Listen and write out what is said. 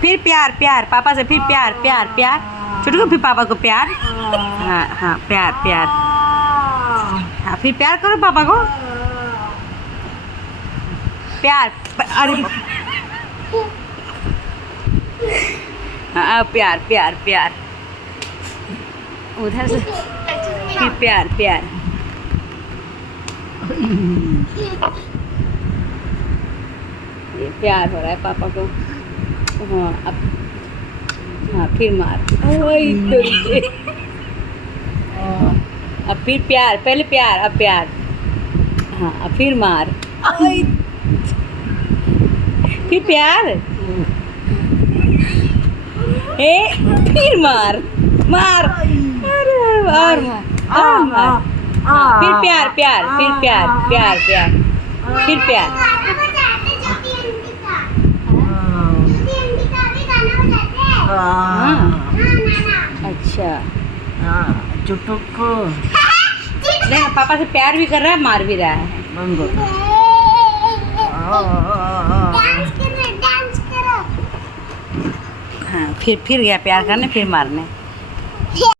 फिर प्यार प्यार पापा से, फिर प्यार प्यार प्यार छोटू को, फिर पापा को प्यार। हाँ हाँ प्यार प्यार। हाँ फिर प्यार करो पापा को, प्यार। अरे हाँ प्यार प्यार प्यार। उधर से फिर प्यार प्यार। ये प्यार हो रहा है पापा को। हाँ अब, हाँ फिर मार। ओए तो अब फिर प्यार, पहले प्यार अब प्यार। हाँ अब फिर मार। ओए फिर प्यार। ए फिर मार मार। अरे और मार और मार। हाँ फिर प्यार प्यार, फिर प्यार प्यार प्यार, फिर प्यार। हाँ अच्छा। चुटुक को नहीं, पापा से प्यार भी कर रहा है, मार भी रहा है। हाँ फिर गया प्यार करने, फिर मारने।